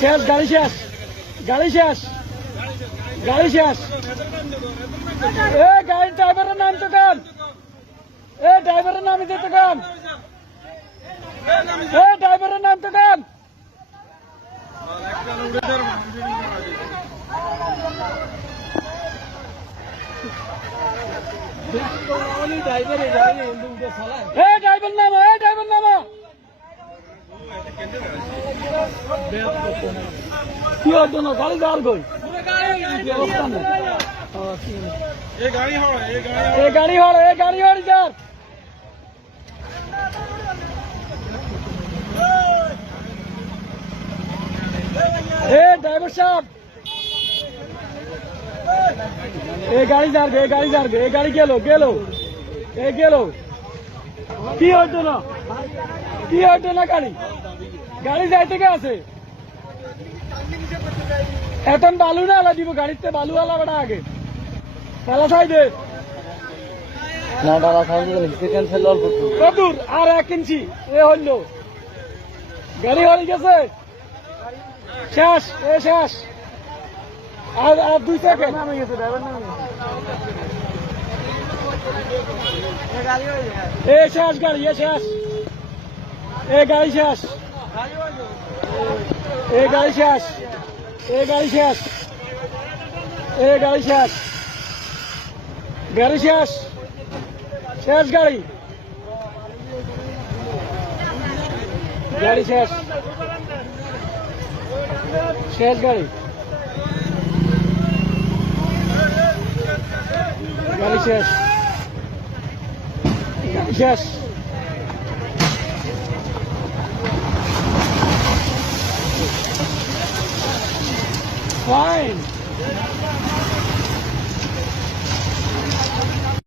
শেষ গাড়ি শেষ গাড়ি শেষ গাড়ি শেষ এ গাড়ি ড্রাইভারের নাম তো কান এ ড্রাইভারের নাম দিতে কান এ ড্রাইভারের নাম তো কান ড্রাইভার নামা এ ড্রাইভার নামা কি হতো না গাড়ি যাওয়ার কই এ গাড়ি হড় যার এ ড্রাইভার সাহেব এ গাড়ি যাবে এ গাড়ি গেল কি হতো না গাড়ি যাই থেকে আছে এখন বালু না আলা দিব গাড়িতে বালু আলা বেড়া আগে তালা খাই দে না ডালা খাওয়া ক্যান্সেল অল্প কদুর আর 1 ইঞ্চি এ হইল গাড়ি হয়ে গেছে শেষ আর 2 সেকেন্ড নামে গেছে ড্রাইভার নামে এ শেষ গাড়ি শেষ এ গাড়ি শেষ গাড়ি শেষ Fine.